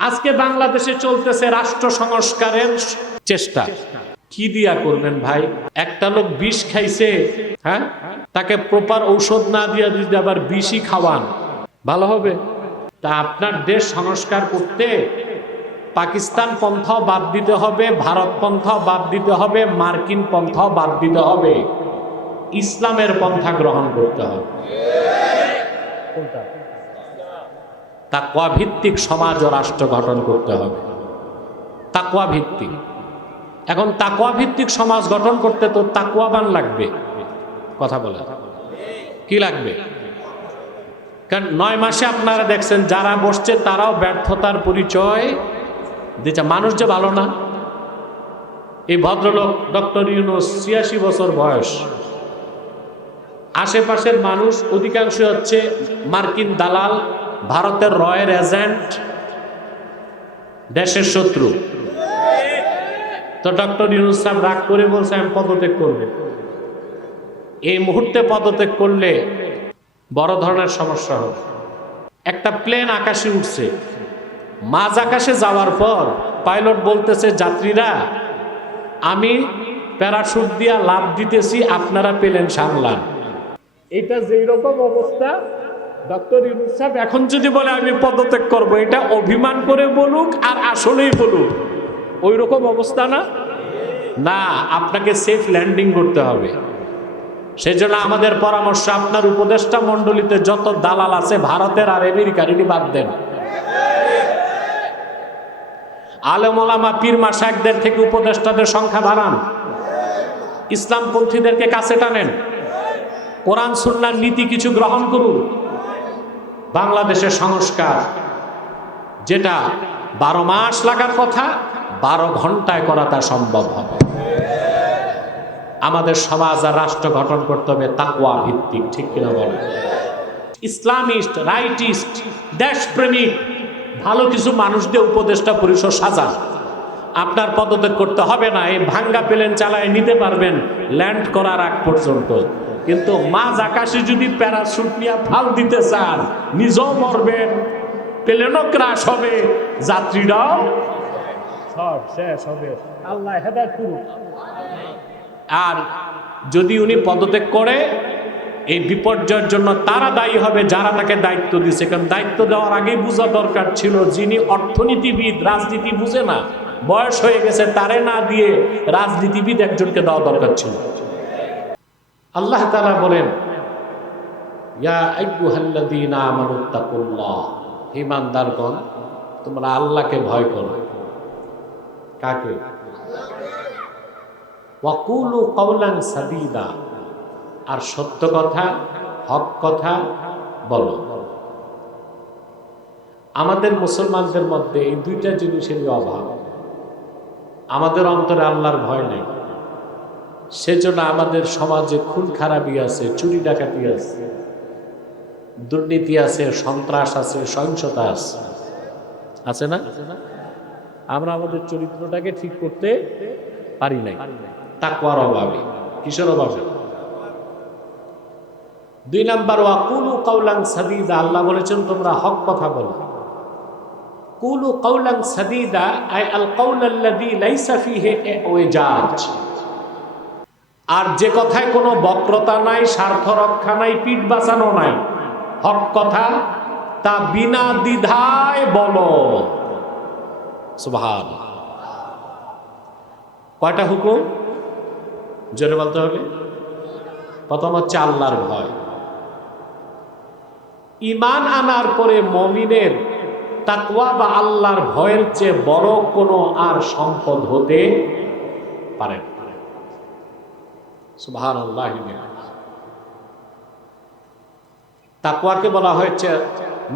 আজকে বাংলাদেশে চলতেছে রাষ্ট্র সংস্কারের চেষ্টা। কি দিয়া করবেন ভাই? একটা লোক বিষ খাইছে হ্যাঁ? তাকে প্রপার ঔষধ না দিয়া যদি আবার বিষই খাওয়ান, ভালো হবে। তা আপনার দেশ সংস্কার করতে পাকিস্তান পন্থাও বাদ দিতে হবে, ভারত পন্থাও বাদ দিতে হবে, মার্কিন পন্থাও বাদ দিতে হবে। ইসলামের পন্থা গ্রহণ করতে হবে। তাকওয়া ভিত্তিক সমাজ ও রাষ্ট্র গঠন করতে হবে। তাকওয়া ভিত্তিক এখন তাকওয়া ভিত্তিক সমাজ গঠন করতে তো তাকওয়াবান লাগবে। কথা বলে কি লাগবে? কারণ নয় মাসে আপনারা দেখছেন, যারা বসছে তারাও ব্যর্থতার পরিচয় দিচ্ছে। মানুষ যে ভালো না। এই ভদ্রলোক ডক্টর ইউনুস ছিয়াশি বছর বয়স। আশেপাশের মানুষ অধিকাংশ হচ্ছে মার্কিন দালাল ভারতের রয়ের এজেন্ট, দেশের শত্রু। তো ডক্টর ইউনুস সাহেব রাগ করে বলছে, আমি পদত্যাগ করবে। এই মুহূর্তে পদত্যাগ করলে বড় ধরনের সমস্যা হবে। একটা প্লেন আকাশে উঠছে। মাঝ আকাশে যাওয়ার পর পাইলট বলতেছে, যাত্রীরা, আমি প্যারাশুট দিয়া লাভ দিতেছি, আপনারা পেলেন সামলান। এটা যেই রকম অবস্থা ডক্টর ইউনুস সাহেব, এখন যদি বলে আমি পদত্যাগ করব, এটা অভিমান করে বলুক আর আসলেই বলুক। ওই রকম অবস্থা না? না, আপনাকে সেফ ল্যান্ডিং করতে হবে। সেজন্য আমাদের পরামর্শ, আপনার উপদেষ্টা মণ্ডলীতে যত দালাল আছে, ভারতের আর আমেরিকার, এটি বাদ দেন। আলেমলামা পীর মাসাকদের থেকে উপদেষ্টাদের সংখ্যা বাড়ান। ইসলামপন্থীদেরকে কাছে টানেন। কোরআন, সুন্নার নীতি কিছু গ্রহণ করুন। বাংলাদেশের সংস্কার, যেটা বারো মাস লাগার কথা, বারো ঘন্টায় করা তা সম্ভব হবে। আমাদের সমাজ আর রাষ্ট্র গঠন করতে হবে তাকুয়া ভিত্তিক, ঠিক কিনা বলে? ইসলামিস্ট, রাইটিস্ট, দেশপ্রেমিক, ভালো কিছু মানুষদের উপদেষ্টা পরিষদ সাজান। আপনার পদত্যাগ করতে হবে না, এই ভাঙ্গা প্লেন চালায় নিতে পারবেন, ল্যান্ড করার আগ পর্যন্ত। কিন্তু মাঝ আকাশে যদি প্যারাশুট নিয়ে ফাল দিতে চান, নিজেও মরবেন, প্লেনও ক্রাশ হবে, যাত্রীরাও সব শেষ হবে। আল্লাহ করুন আর যদি উনি পদত্যাগ করে, এই বিপর্যয়ের জন্য তারা দায়ী হবে, যারা তাকে দায়িত্ব দিছে কারণ দায়িত্ব দেওয়ার আগেই বোঝা দরকার ছিল, যিনি অর্থনীতিবিদ, রাজনীতি বুঝে না, বয়স হয়ে গেছে, তারে না দিয়ে রাজনীতিবিদ একজনকে দেওয়া দরকার ছিল। আল্লাহ তালা বলেন আইয়ুহাল্লাযীনা তোমরা আল্লাহকে ভয় করো। কাকে? ওয়াকুলু কওলান সাদীদা। আর সত্য কথা, হক কথা বলো। আমাদের মুসলমানদের মধ্যে এই দুইটা জিনিসেরই অভাব। আমাদের অন্তরে আল্লাহর ভয় নেই। সেজন্য আমাদের সমাজে খুন খারাপি আছে, চুরি ডাকাতি আছে, দুর্নীতি আছে, সন্ত্রাস আছে, সহিংসতা আছে। আছে না? আমরা আমাদের চরিত্রটাকে ঠিক করতে পারি নাই। তাকওয়ার অভাবে, কিসের অভাবে? দুই নাম্বার, ওয়া ওয়াকুলু কাউলাং সাদিদা, আল্লাহ বলেছেন, তোমরা হক কথা বলো। কুলু কাউলাং সাদিদা, আই আল কাউলাল্লাযী লাইসা ফিহি ইওজাজ আর যে কথায় কোনো বক্রতা নাই, স্বার্থ রক্ষা নাই, পিঠ বাঁচানো নাই, হক কথা তা বিনা দ্বিধায় বলো। সুবহান। কয়টা হুকুম? জোরে বলতে হবে। প্রথম হচ্ছে আল্লাহর ভয়। ইমান আনার পরে মমিনের তাকওয়া বা আল্লাহর ভয়ের চেয়ে বড় কোনো আর সম্পদ হতে পারে না। সুবহান তাকওয়াকে বলা হয়েছে,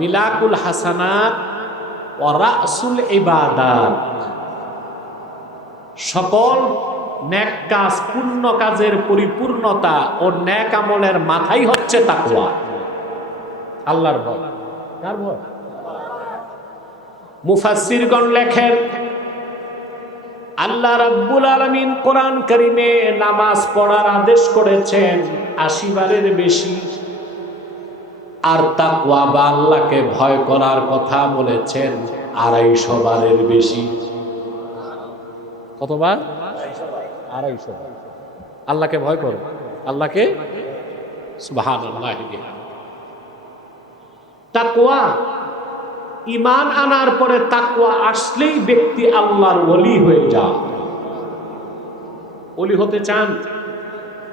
মিলাকুল হাসানাত ও রাসুল ইবাদাত। সকল ন্যাক কাজ, পূর্ণ কাজের পরিপূর্ণতা ও ন্যাক আমলের মাথাই হচ্ছে তাকওয়া। আল্লাহর ভয় কার ভয় মুফাসসিরগণ লেখেন আল্লাহ রাব্বুল আলামিন কোরআন করিমে নামাজ পড়ার আদেশ করেছেন আশি বারের বেশি। আর তাকওয়া বা আল্লাহকে ভয় করার কথা বলেছেন আড়াইশো বারের বেশি। কতবার? আড়াইশো বার। আল্লাহকে ভয় করো। আল্লাহকে? সুবহানাল্লাহ তাকওয়া ইমান আনার পরে তাকুয়া আসলেই ব্যক্তি আল্লাহর ওলি হয়ে যায়। অলি হতে চান?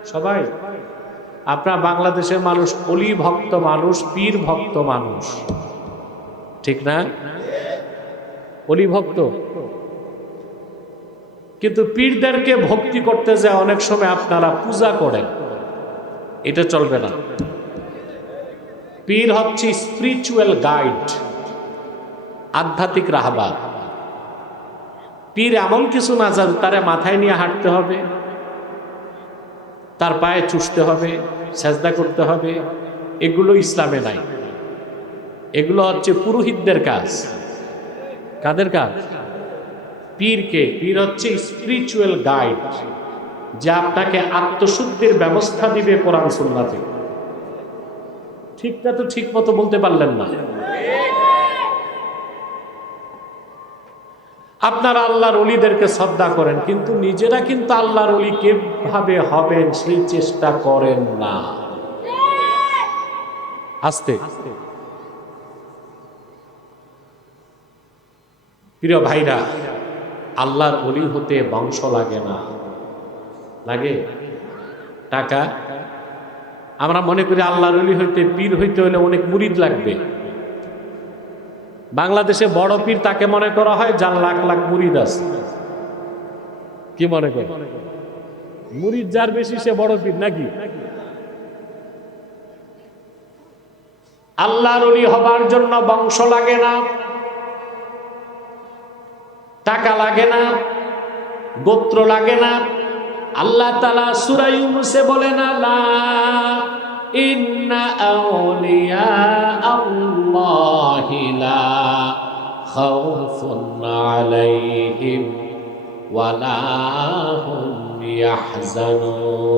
সবাই? আপনার বাংলাদেশের মানুষ অলি ভক্ত মানুষ, পীর ভক্ত মানুষ। ঠিক না? অলি ভক্ত? কিন্তু পীরদেরকে ভক্তি করতে যায়, অনেক সময় আপনারা পূজা করেন। এটা চলবে না। পীর হচ্ছে স্পিরিচুয়াল গাইড আধ্যাত্মিক রাহবার পীর এমন কিছু না জান তারে মাথায় নিয়ে হাঁটতে হবে, তার পায়ে চুষতে হবে, সেজদা করতে হবে, এগুলো ইসলামে নাই। এগুলো হচ্ছে পুরোহিতদের কাজ। কাদের কাজ? পীরকে। পীর হচ্ছে স্পিরিচুয়াল গাইড যা আপনাকে আত্মশুদ্ধির ব্যবস্থা দিবে কোরআন সুন্নাতে। ঠিকটা তো ঠিক মতো বলতে পারলেন না। আপনারা আল্লাহর অলিদেরকে শ্রদ্ধা করেন, কিন্তু নিজেরা কিন্তু আল্লাহর অলি কীভাবে হবেন সেই চেষ্টা করেন না। আস্তে প্রিয় ভাইরা, আল্লাহর অলি হতে বংশ লাগে না। লাগে? টাকা? আমরা মনে করি আল্লাহর অলি হইতে পীর হইতে হলে অনেক মুরিদ লাগবে। বাংলাদেশে বড় পীর তাকে মনে করা হয় যার লাখ লাখ মুরিদ আছে। কি মনে করে? মুরিদ যার বেশি সে বড় পীর নাকি? আল্লাহর অলি হবার জন্য বংশ লাগে না, টাকা লাগে না, গোত্র লাগে না। আল্লাহ তালা সুরাই বলে না, লা ইন্না আউলিয়া আল্লাহি লা খাউফুন আলাইহিম ওয়ালা হুম ইয়াহজানুন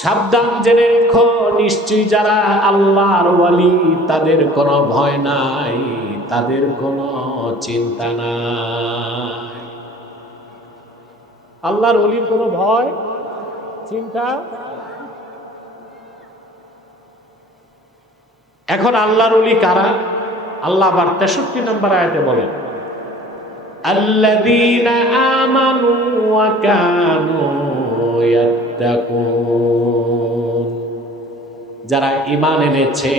সাবধান জেনে রেখো, নিশ্চয়ই যারা আল্লাহর ওয়ালি, তাদের কোনো ভয় নাই, তাদের কোনো চিন্তা নাই। আল্লাহর ওলির কোনো ভয়, চিন্তা এখন আল্লাহর ওলি কারা আল্লাহ আবার তেষট্টি নম্বর আয়াতে বলেন الذين آمنوا وكانوا يتقون যারা ইমান এনেছে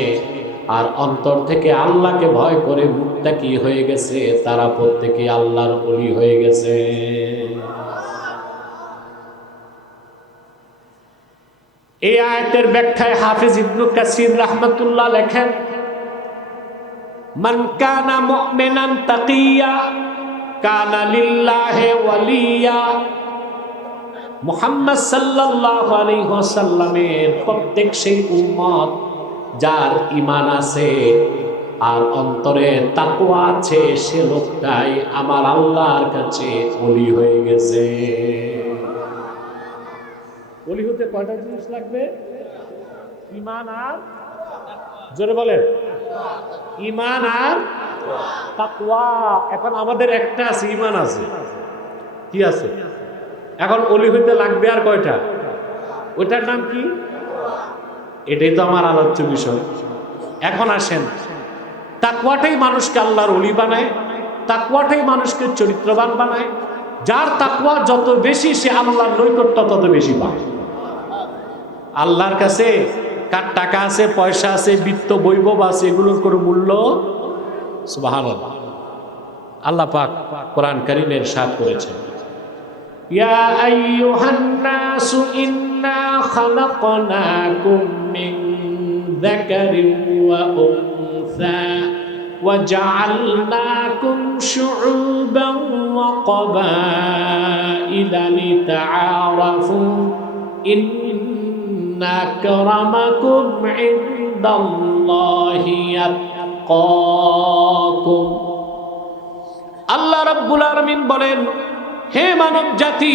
আর অন্তর থেকে আল্লাহকে ভয় করে মুক্তাকি হয়ে গেছে তারা প্রত্যেকে আল্লাহর অলি হয়ে গেছে এই আয়াতের ব্যাখ্যায় হাফিজ ইবনু কাসির রাহমাতুল্লাহ লেখেন, মান কানা মুমিনান তাকিয়া, কানা লিল্লাহি ওয়ালিয়া। মুহাম্মদ সাল্লাল্লাহু আলাইহি ওয়াসাল্লামের প্রত্যেক সেই উম্মত যার ঈমান আছে আর অন্তরে তাকওয়া আছে, সে লোকটাই আমার আল্লাহর কাছে ওলি হয়ে গেছে। ওলি হতে কয়টা জিনিস লাগবে? ইমান আর জোরে বলেন। ইমান আর তাকওয়া। এখন আমাদের একটা আছে ইমান আছে। কি আছে? এখন অলি হইতে লাগবে আর কয়টা? ওইটার নাম কি? এটাই তো আমার আলোচ্য বিষয়। এখন আসেন। তাকুয়াটাই মানুষকে আল্লাহর অলি বানায় তাকুয়াটাই মানুষকে চরিত্রবান বানায়। যার তাকুয়া যত বেশি, সে আল্লাহর নৈকট্য তত বেশি পায়। আল্লাহর কাছে কার টাকা আছে পয়সা আছে বৃত্ত বৈভব আছে এগুলোর কোনো মূল্য সুবাহান আল্লাহ পাক কোরআন করিমের সাথ করেছেন يا أيها الناس إنا خلقناكم من ذكر وأنثى وجعلناكم شعوبا وقبائل لتعارفوا إن أكرمكم عند الله يتقاكم আল্লাহ রাব্বুল আলামিন বলেন হে মানব জাতি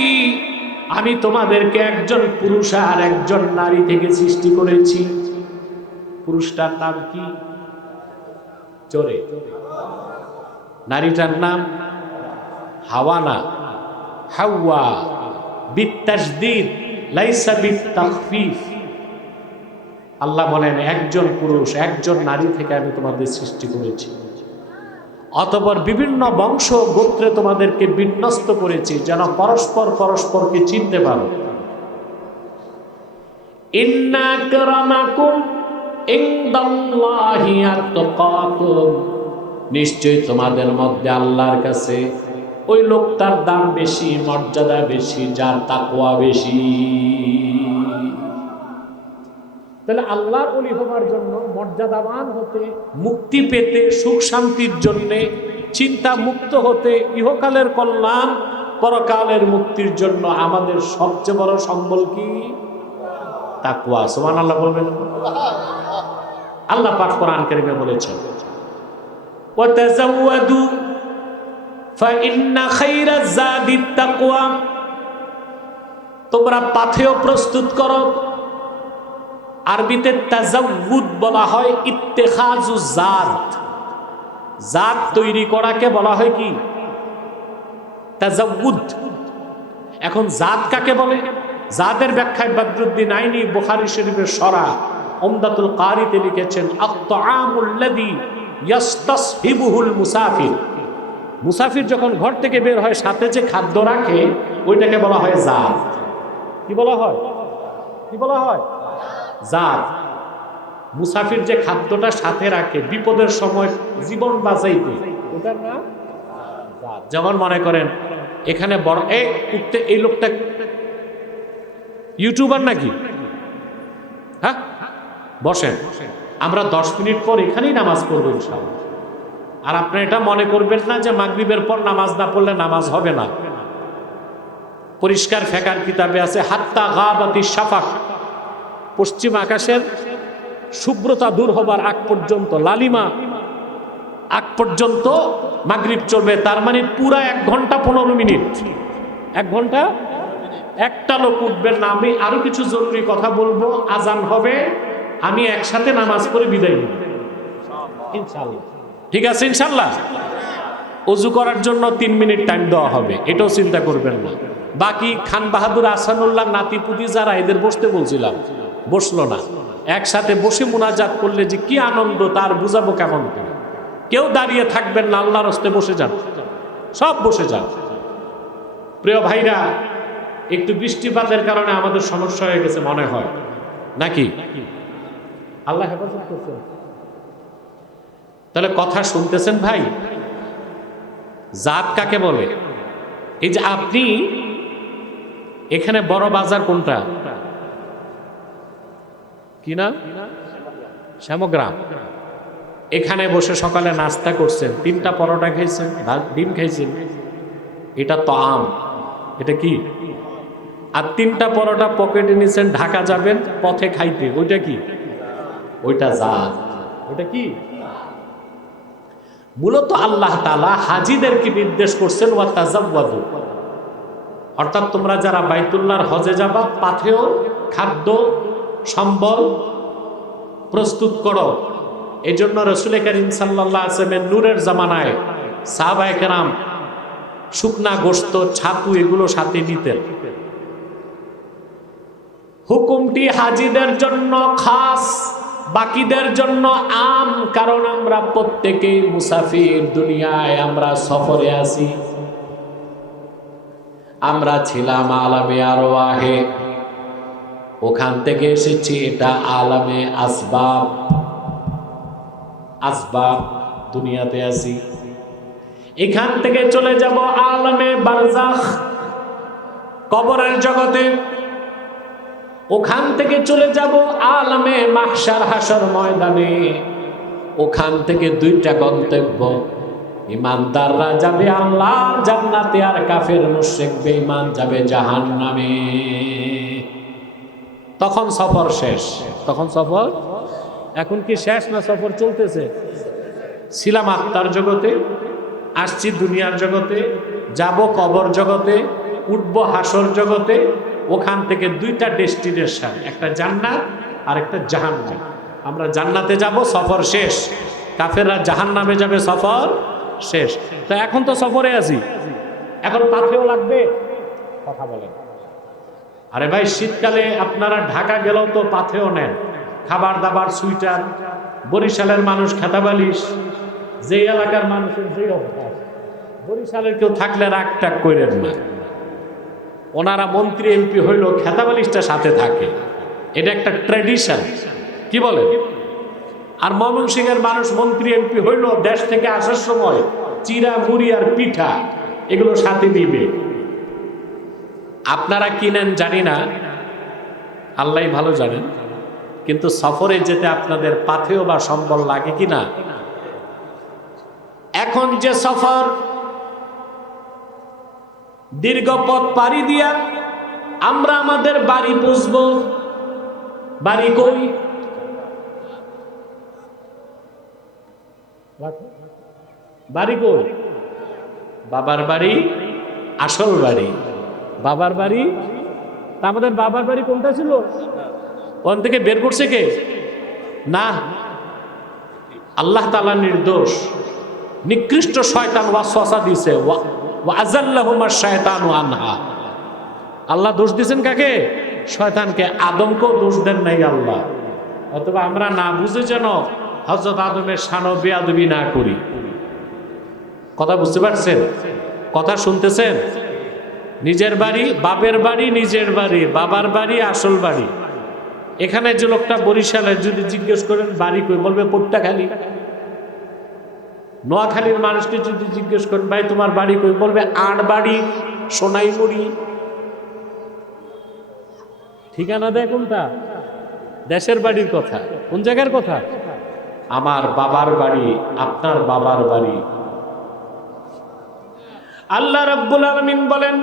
আমি তোমাদেরকে একজন পুরুষ আর একজন নারী থেকে সৃষ্টি করেছি পুরুষটার নাম কি চোরে নারীটার নাম হাওয়ানা হাওয়া বিত্তাসদিদ লাইসা বিত্তাখফিফ আল্লাহ বলেন, একজন পুরুষ, একজন নারী থেকে আমি তোমাদের সৃষ্টি করেছি। অতপর বিভিন্ন বংশ গোত্রে তোমাদেরকে বিন্যস্ত করেছি, যেন পরস্পর পরস্পরকে চিনতে পারো। নিশ্চয় তোমাদের মধ্যে আল্লাহর কাছে ওই লোকটার দাম বেশি, মর্যাদা বেশি, যার তাকওয়া বেশি। তাহলে আল্লাহর অলি হওয়ার জন্য মর্যাদাবান হতে, মুক্তি পেতে, সুখ শান্তির জন্যে চিন্তা মুক্ত হতে, ইহকালের কল্যাণ, পরকালের মুক্তির জন্য আমাদের সবচেয়ে বড় সম্বল কি? তাকুয়া সোমান আল্লাহ বলবেন। আল্লাহ পাঠ কোরআন কারিমে বলেছেন, ওয়াতাজাওয়াদু ফাইন্না খাইরা যাদিত তাকওয়া। তোমরা পাথেয় প্রস্তুত করো। আরবিতে তাজাউদ বলা হয় ইত্তেখাজু জাত জাত তৈরি করাকে বলা হয় কি? তাজাউদ। এখন জাত কাকে বলে? জাতের ব্যাখ্যায় বদরুদ্দিন আইনি বুখারী শরীফের সরা ওমদাতুল কারিতে লিখেছেন, আত্তাআমুল্লাযী ইয়াস্তাসহিবুহুল মুসাফির। মুসাফির যখন ঘর থেকে বের হয়, সাথে যে খাদ্য রাখে, ওইটাকে বলা হয় জাত কি বলা হয়? কি বলা হয়? জাত। মুসাফির যে খাদ্যটা সাথে রাখে বিপদের সময় জীবন বাঁচাইতে। ওটার নাম? যেমন মনে করেন এখানে বড় এ উঠতে এই লোকটা ইউটিউবার নাকি? হ্যাঁ? বসেন। আমরা দশ মিনিট পর এখানেই নামাজ পড়ব ইনশাআল্লাহ। আর আপনি এটা মনে করবেন না যে মাগরিবের পর নামাজ না পড়লে নামাজ হবে না। পরিষ্কার ফেকার কিতাবে আছে হাত্তা গা বাতি সাফাক পশ্চিম আকাশের শুভ্রতা দূর হবার আগ পর্যন্ত, লালিমা আগ পর্যন্ত মাগরিব চলবে। তার মানে পুরা এক ঘণ্টা পনেরো মিনিট। এক ঘণ্টা? একটা লোক উঠবেন না। আমি আরও কিছু জরুরি কথা বলব। আজান হবে। আমি একসাথে নামাজ পড়ে বিদায় নিব। ঠিক আছে ইনশাল্লাহ অজু করার জন্য তিন মিনিট টাইম দেওয়া হবে। এটাও চিন্তা করবেন না। বাকি খান বাহাদুর আসানুল্লাহ নাতিপুতি যারা, এদের বসতে বলছিলাম। বসল না। একসাথে বসে মোনাজাত করলে যে কি আনন্দ, তার বুঝাবো কেমন করে? কেউ দাঁড়িয়ে থাকবেন না, আল্লাহর হস্তে বসে যান। সব বসে যান। প্রিয় ভাইরা, একটু বৃষ্টিপাতের কারণে আমাদের সমস্যা হয়ে গেছে মনে হয়। নাকি? আল্লাহ হেফাজত তাহলে কথা শুনতেছেন ভাই? জাত কাকে বলে? এই যে আপনি, এখানে বড় বাজার কোনটা? কি না শ্যামগ্রাম। এখানে বসে সকালে নাস্তা করছেন। তিনটা পরোটা খাইছেন ভাত, ডিম খাইছেন এটা তো আম। এটা কি? আর তিনটা পরোটা পকেটে নিছেন, ঢাকা যাবেন, পথে খাইতে। ওইটা কি? ওইটা জাত। ওইটা কি? মূলত আল্লাহ তালা হাজিদেরকে নির্দেশ করছেন, ওয়া তাজাব্বাদু অর্থাৎ তোমরা যারা বাইতুল্লাহর হজে যাবা পাথেও খাদ্য সম্বল প্রস্তুত করো। এই জন্য রসুল করিম সাল্লাহ আসলামের নূরের জামানায় সাহাবায় কেরাম শুকনা গোস্ত ছাতু এগুলো সাথে নিতেন। হুকুমটি হাজিদের জন্য খাস, বাকিদের জন্য আম, কারণ আমরা প্রত্যেকেই মুসাফির দুনিয়ায় আমরা সফরে আছি। আমরা ছিলাম আলামে আরও আহে ওখান থেকে এসেছি, এটা আলামে আসবাব। আসবাব দুনিয়াতে আছি। এখান থেকে চলে যাব আলমে বারজাখ, কবরের জগতে। ওখান থেকে চলে যাব আলমে মাহসার হাসর ময়দানে। ওখান থেকে দুইটা গন্তব্য, ইমানদাররা যাবে আল্লাহর জান্নাতে আর কাফের মুশরিক বেঈমান যাবে জাহান্নামে। তখন সফর শেষ। তখন সফর? এখন কি শেষ না সফর চলতেছে? ছিলাম আত্মার জগতে, আসছি দুনিয়ার জগতে, যাব কবর জগতে, উঠব হাসর জগতে, ওখান থেকে দুইটা ডেস্টিনেশন, একটা জান্নাত আর একটা জাহান্নাম। আমরা জান্নাতে যাব, সফর শেষ। কাফেররা জাহান নামে যাবে, সফর শেষ। তো এখন তো সফরে আছি। এখন পাথেও লাগবে? কথা বলেন। আরে ভাই, শীতকালে আপনারা ঢাকা গেলেও তো পাথেও নেন। খাবার দাবার, সুইটার, বরিশালের মানুষ খেতাবালিশ যে এলাকার মানুষের যে অভ্যাস। বরিশালের কেউ থাকলে রাগ টাক করেন না। ওনারা মন্ত্রী, এমপি হইল খেতাবালিশটা সাথে থাকে। এটা একটা ট্র্যাডিশন। কি বলে আর ময়মনসিংহের মানুষ মন্ত্রী, এমপি হইল দেশ থেকে আসার সময় চিরা মুড়ি আর পিঠা, এগুলো সাথে দিবে আপনারা কিনেন জানি না। আল্লাহ ভালো জানেন। কিন্তু সফরে যেতে আপনাদের পাথেও বা সম্বল লাগে কি না? এখন যে সফর, দীর্ঘ পথ পাড়ি দিয়া আমরা আমাদের বাড়ি পুষব বাড়ি কই? বাড়ি কই? বাবার বাড়ি, আসল বাড়ি। বাবার বাড়ি? তা আমাদের বাবার বাড়ি কোনটা ছিল? ওখান থেকে বের করছে কে? না। আল্লাহ তালা নির্দোষ। নিকৃষ্ট শয়তান ওয়াসওয়াসা দিছে ওয়াজাল্লাহুমা শয়তানু আনহা। আল্লাহ দোষ দিয়েছেন কাকে? শয়তানকে। আদমকেও দোষ দেন নাই আল্লাহ। অথবা আমরা না বুঝে যেন হজরত আদমের সানো বেয়াদবি না করি। কথা বুঝতে পারছেন? কথা শুনতেছেন? নিজের বাড়ি, বাপের বাড়ি, নিজের বাড়ি, বাবার বাড়ি, আসল বাড়ি। এখানে যে লোকটা বরিশালের যদি জিজ্ঞেস করেন, বাড়ি কই? বলবে পোট্টা খালি নোয়াখালীর মানুষকে যদি জিজ্ঞেস করেন, ভাই, তোমার বাড়ি কই? বলবে, আট বাড়ি, সোনাইমুড়ি। ঠিকানা দেয় কোনটা? দেশের বাড়ির কথা। কোন জায়গার কথা? আমার বাবার বাড়ি, আপনার বাবার বাড়ি। আল্লাহ রাব্বুল আলামিন বলেন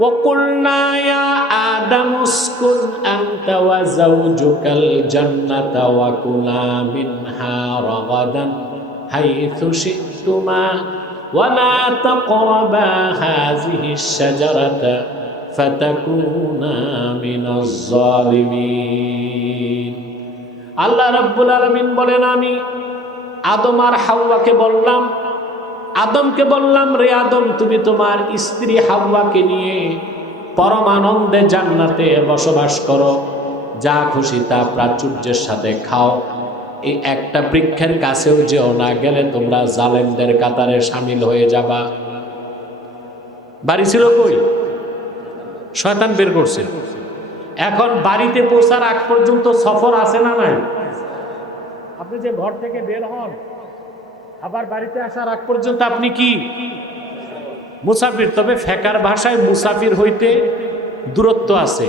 وقلنا يا آدم اسكن أنت وزوجك الجنة وكلا منها رغدا حيث شئتما ولا تقربا هذه الشجرة فتكونا من الظالمين আল্লাহ রাব্বুল আলামিন বলেন আমি আদম আর হাওয়াকে বললাম আদমকে বললাম, রে আদম, তুমি তোমার স্ত্রী হাওয়াকে নিয়ে পরম আনন্দে জান্নাতে বসবাস করো। যা খুশি তা প্রাচুর্যের সাথে খাও। এই একটা বৃক্ষের কাছেও যেও না, গেলে তোমরা জালেমদের কাতারে সামিল হয়ে যাবা। বাড়ি ছিল কই? শয়তান বের করছে। এখন বাড়িতে পৌঁছার আগ পর্যন্ত সফর আছে না নাই? আপনি যে ঘর থেকে বের হন আবার বাড়িতে আসার আগ পর্যন্ত আপনি কি মুসাফির? তবে ফেকার ভাষায় মুসাফির হইতে দূরত্ব আছে।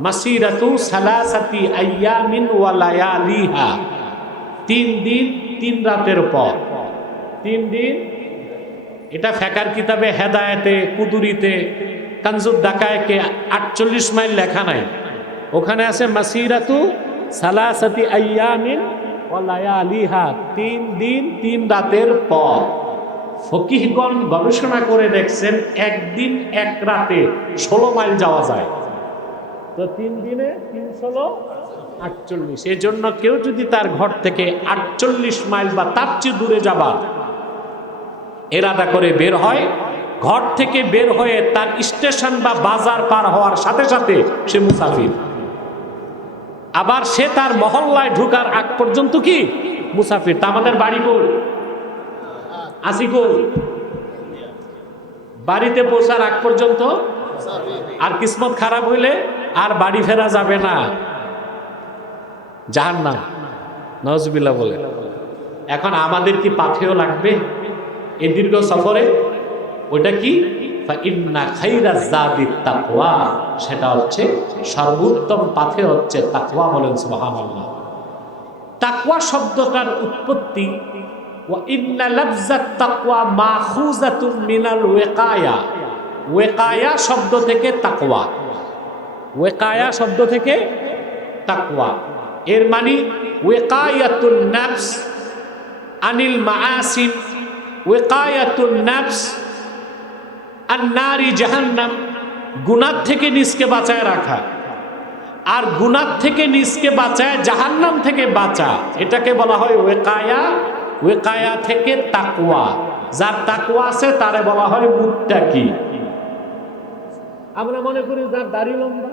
মাসিরাতু সালাসাতি আইয়ামিন ওয়া লায়ালিহা। তিন দিন, তিন রাতের পর। তিন দিন, এটা ফেকার কিতাবে হেদায়েতে, কুদুরিতে, কানজুর ডাকায়কে আটচল্লিশ মাইল লেখা নাই। ওখানে আছে মাসিরাতু সালাসাতি আইয়ামিন ওয়ালায়ালিহা তিন দিন তিন রাতের পর ফকিহগণ গবেষণা করে দেখছেন একদিন এক রাতে ষোলো মাইল যাওয়া যায়। তো তিন দিনে তিন ষোলো আটচল্লিশ। এই জন্য কেউ যদি তার ঘর থেকে আটচল্লিশ মাইল বা তার চেয়ে দূরে যাবার এরাদা করে বের হয়। ঘর থেকে বের হয়ে তার স্টেশন বা বাজার পার হওয়ার সাথে সাথে সে মুসাফির। আবার সে তার মহল্লায় ঢুকার আগ পর্যন্ত কি? মুসাফির। তা আমাদের বাড়ি কই? আসি কই? বাড়িতে পৌঁছার আগ পর্যন্ত? আর কিসমত খারাপ হইলে আর বাড়ি ফেরা যাবে না। জাহান না নজবিল্লা বলে। এখন আমাদের কি পাথেও লাগবে? এই দীর্ঘ সফরে? ওইটা কি? ইন্না খাইরা জাদি তাকওয়া, সেটা হচ্ছে সর্বোত্তম পাথে হচ্ছে তাকওয়া বলেন সুবহানাল্লাহ। তাকওয়া শব্দটার উৎপত্তি, ওয়া ইন্না লাফজাত তাকওয়া মাখুজাতুন মিনাল ওয়াকায়া। ওয়াকায়া শব্দ থেকে তাকওয়া। ওয়াকায়া শব্দ থেকে তাকওয়া। এর মানে ওয়াকায়াতুন নাফস আনিল মাআসিম ওয়াকায়াতুন নাফস আর নারী জাহান্নাম গুনার থেকে নিজকে বাঁচায় রাখা। আর গুনার থেকে নিজকে বাঁচায় জাহান্নাম থেকে বাঁচা। এটাকে বলা হয় ওয়েকায়া। ওয়েকায়া থেকে তাকুয়া যার তাকুয়া আছে, তারে বলা হয় মুত্তাকি। আমরা মনে করি যার দাড়ি লম্বা।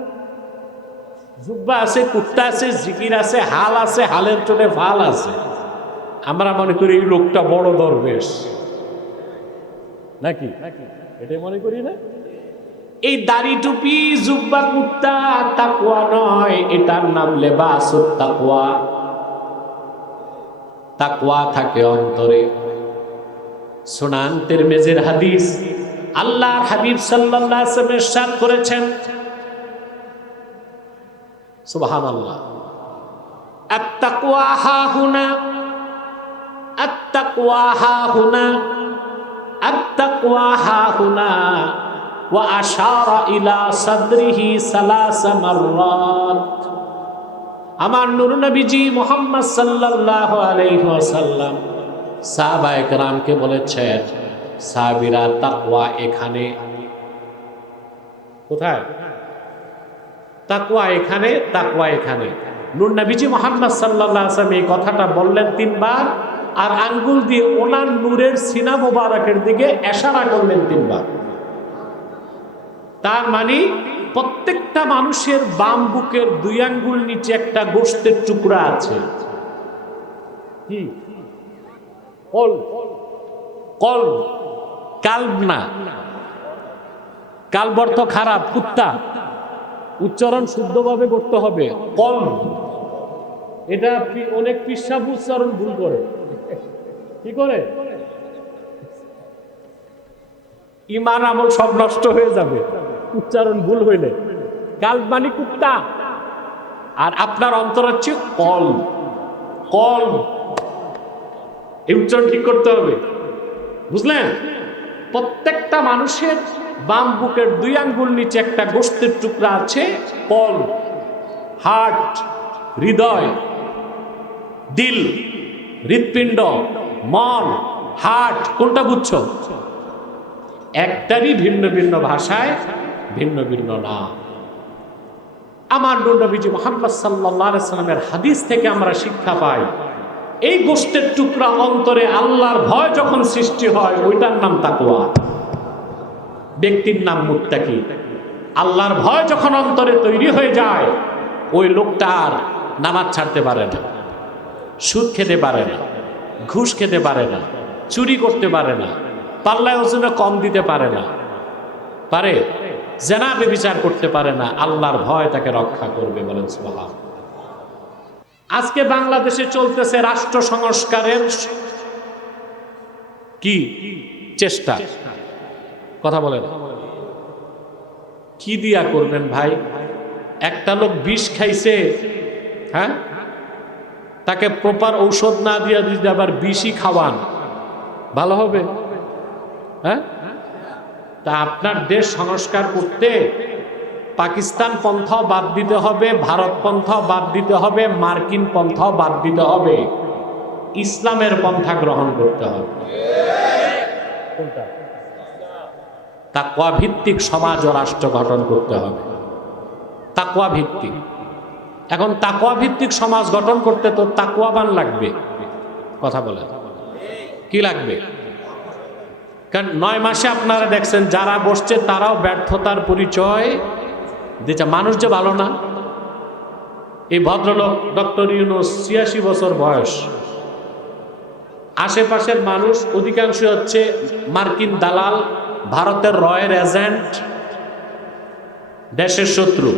জুব্বা আছে, কুত্তা আছে, জিকির আছে, হাল আছে, হালের চলে ফাল আছে। আমরা মনে করি এই লোকটা বড় দরবেশ। নাকি? এটাই মনে করি না। এই দাড়ি টুপি, জুব্বা কুত্তা তাকুয়া নয়, এটার নাম লেবাস তাকুয়া তাকুয়া থাকে অন্তরে। সুনান তিরমিজির হাদিস, আল্লাহর হাবিব সাল্লাল্লাহু আলাইহি ওয়াসাল্লাম ইরশাদ করেছেন। সুবহানাল্লাহ। আত-তাকওয়া হাহুনা আত-তাকওয়া হাহুনা ইলা আমার নূর নবীজি মোহাম্মদ সাল্লাল্লাহু আলাইহি ওয়াসাল্লাম বলেছেন, সাহাবীরা তাকওয়া এখানে। কোথায়? তাকওয়া এখানে তাকওয়া এখানে। নূর নবীজি মোহাম্মদ সাল্লাল্লাহু এই কথাটা বললেন তিনবার। আর আঙ্গুল দিয়ে ওনার নূরের সিনা মোবারকের দিকে এশারা করলেন তিনবার। তার মানে প্রত্যেকটা মানুষের বাম বুকের দুই আঙ্গুল নিচে একটা গোস্তের টুকরা আছে। কল। কল। কাল্ব না। কাল্ব অর্থ খারাপ, কুত্তা। উচ্চারণ শুদ্ধভাবে করতে হবে। কল। এটা অনেক পিসাব উচ্চারণ ভুল করে। কি করে? ইমান, আমল সব নষ্ট হয়ে যাবে। উচ্চারণ ভুল হইলে। কাল মানে কুত্তা। আর আপনার অন্তর হচ্ছে কল কল এই উচ্চারণ ঠিক করতে হবে। বুঝলেন? প্রত্যেকটা মানুষের বাম বুকের দুই আঙ্গুল নিচে একটা গোস্তের টুকরা আছে কল হার্ট, হৃদয়, দিল, হৃৎপিণ্ড। মন, হার্ট, কোনটা বুঝছ? একটারই ভিন্ন ভিন্ন ভাষায় ভিন্ন ভিন্ন নাম। আমার নবীজি মোহাম্মদ সাল্লামের হাদিস থেকে আমরা শিক্ষা পাই, এই গোষ্ঠের টুকরা অন্তরে আল্লাহর ভয় যখন সৃষ্টি হয়, ওইটার নাম তাকুয়া ব্যক্তির নাম মুত্তাকি। আল্লাহর ভয় যখন অন্তরে তৈরি হয়ে যায়, ওই লোকটা আর নামাজ ছাড়তে পারে না, সুদ খেতে পারে না। ঘুষ খেতে পারে না, চুরি করতে পারে না, পাল্লায় ওজনে কম দিতে পারে না। পারে? জেনা বিচার করতে পারে না, আল্লাহর ভয় তাকে রক্ষা করবে বলেন সুবহান। আজকে বাংলাদেশে চলতেছে রাষ্ট্র সংস্কারের কি চেষ্টা? কথা বলেন। কি দিয়া করবেন ভাই? একটা লোক বিষ খাইছে হ্যাঁ? তাকে প্রপার ঔষধ না দিয়া যদি আবার বিষই খাওয়ান, ভালো হবে? হ্যাঁ? তা আপনার দেশ সংস্কার করতে পাকিস্তান পন্থাও বাদ দিতে হবে, ভারত পন্থাও বাদ দিতে হবে, মার্কিন পন্থাও বাদ দিতে হবে। ইসলামের পন্থা গ্রহণ করতে হবে। তাকুয়া ভিত্তিক সমাজ ও রাষ্ট্র গঠন করতে হবে। তাকুয়া ভিত্তিক এখন তাকুয়া ভিত্তিক সমাজ গঠন করতে তো তাকুয়াবান লাগবে। কথা বলে কি লাগবে? কারণ নয় মাসে আপনারা দেখছেন, যারা বসছে তারাও ব্যর্থতার পরিচয় দিচ্ছে। মানুষ যে ভালো না। এই ভদ্রলোক ডক্টর ইউনুস ছিয়াশি বছর বয়স। আশেপাশের মানুষ অধিকাংশ হচ্ছে মার্কিন দালাল, ভারতের রয়ের এজেন্ট, দেশের শত্রু।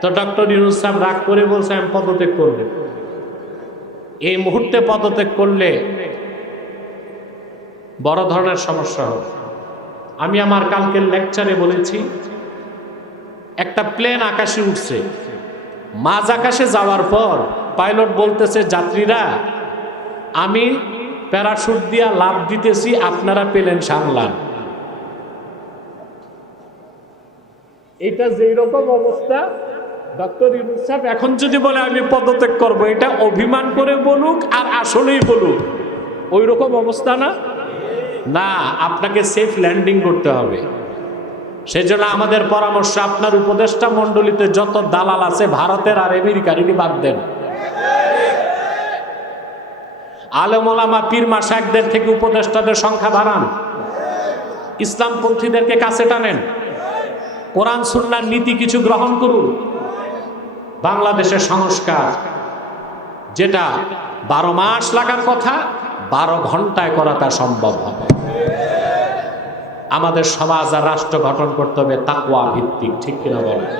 তো ডক্টর ইউনুস সাহেব রাগ করে বলছে, আমি পদত্যাগ করব। এই মুহূর্তে পদত্যাগ করলে বড় ধরনের সমস্যা হবে। আমি আমার কালকের লেকচারে বলেছি, একটা প্লেন আকাশে উঠছে। মাঝ আকাশে যাওয়ার পর পাইলট বলতেছে, যাত্রীরা, আমি প্যারাশুট দিয়া লাভ দিতেছি, আপনারা পেলেন সামলান। এটা যেই রকম অবস্থা ডক্টর ইউনুস সাহেব, এখন যদি বলে আমি পদত্যাগ করব, এটা অভিমান করে বলুক আর আসলেই বলুক। ওই রকম অবস্থা না? না, আপনাকে সেফ ল্যান্ডিং করতে হবে। সেজন্য আমাদের পরামর্শ, আপনার উপদেষ্টা মণ্ডলীতে যত দালাল আছে, ভারতের আর আমেরিকার বাদ দেন। আলেমলামা পীর মাসাকদের থেকে উপদেষ্টাদের সংখ্যা বাড়ান। ইসলামপন্থীদেরকে কাছে টানেন। কোরআন, সুন্নার নীতি কিছু গ্রহণ করুন। বাংলাদেশের সংস্কার, যেটা বারো মাস লাগার কথা, বারো ঘন্টায় করা তা সম্ভব হবে। আমাদের সমাজ আর রাষ্ট্র গঠন করতে হবে তাকুয়া ভিত্তিক, ঠিক কিনা বলেন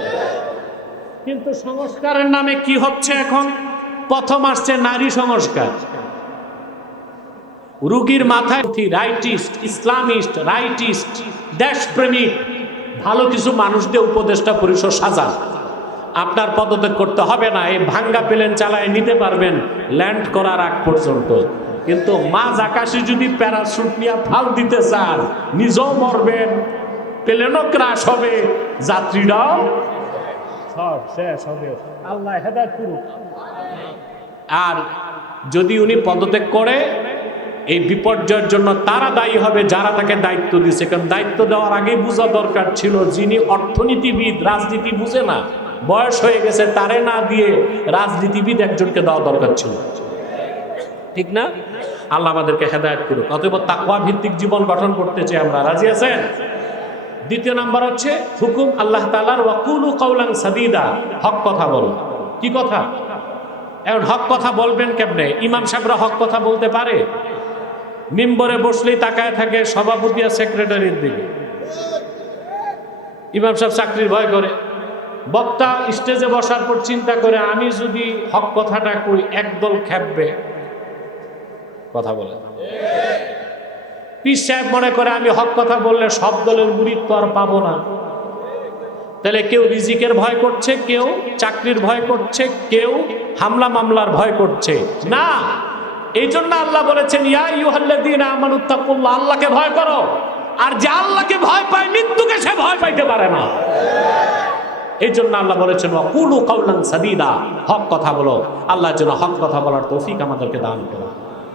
কিন্তু সংস্কারের নামে কি হচ্ছে এখন? প্রথম আসছে নারী সংস্কার। রুগীর মাথায় রাইটিস্ট, ইসলামিস্ট, রাইটিস্ট, দেশপ্রেমিক, ভালো কিছু মানুষদের উপদেষ্টা পরিষদ সাজান। আপনার পদত্যাগ করতে হবে না, এই ভাঙ্গা প্লেন চালায় নিতে পারবেন ল্যান্ড করার আগ পর্যন্ত। কিন্তু মাঝ আকাশে যদি প্যারাশুট নিয়ে ফাল দিতে চান, নিজেও মরবেন, প্লেনও ক্রাশ হবে, যাত্রীরাও সব শেষ হবে। আল্লাহ আর যদি উনি পদত্যাগ করে, এই বিপর্যয়ের জন্য তারা দায়ী হবে, যারা তাকে দায়িত্ব দিচ্ছে কারণ দায়িত্ব দেওয়ার আগেই বোঝা দরকার ছিল যিনি অর্থনীতিবিদ, রাজনীতি বুঝে না। বয়স হয়ে গেছে, তারে না দিয়ে রাজনীতিবিদ একজনকে দেওয়া দরকার ছিল। ঠিক না? আল্লাহ আমাদেরকে হেদায়ত করুক। অতএব তাকওয়া ভিত্তিক জীবন গঠন করতে চাই আমরা। রাজি আছেন? দ্বিতীয় নাম্বার হচ্ছে, হুকুম আল্লাহ তালার ওয়াকুলু কৌলাং সাদিদা। হক কথা বলো। কি কথা? এখন হক কথা বলবেন কেমনে? ইমাম সাহেবরা হক কথা বলতে পারে? মিম্বরে বসলেই তাকায় থাকে সভাপতি আর সেক্রেটারির দিকে। ইমাম সাহেব চাকরির ভয় করে। বক্তা স্টেজে বসার পর চিন্তা করে, আমি যদি হক কথাটা কই একদল খেপবে। কথা বলে। পিস সাহেব মনে করে, আমি হক কথা বললে সব দলের মুরিদ তো আর পাবো না। তাহলে কেউ রিজিকের ভয় করছে, কেউ চাকরির ভয় করছে, কেউ হামলা মামলার ভয় করছে। না, এই জন্য আল্লাহ বলেছেন, ইয়া আমানুত্তাকুল্লাহ আল্লাহকে ভয় করো। আর যে আল্লাহকে ভয় পায়, মৃত্যুকে সে ভয় পাইতে পারে না। এই জন্য আল্লাহ বলেছেন কুলু কাউলান সাদিদা হক কথা বলো। আল্লাহর জন্য হক কথা বলার তৌফিক আমাদেরকে দান করো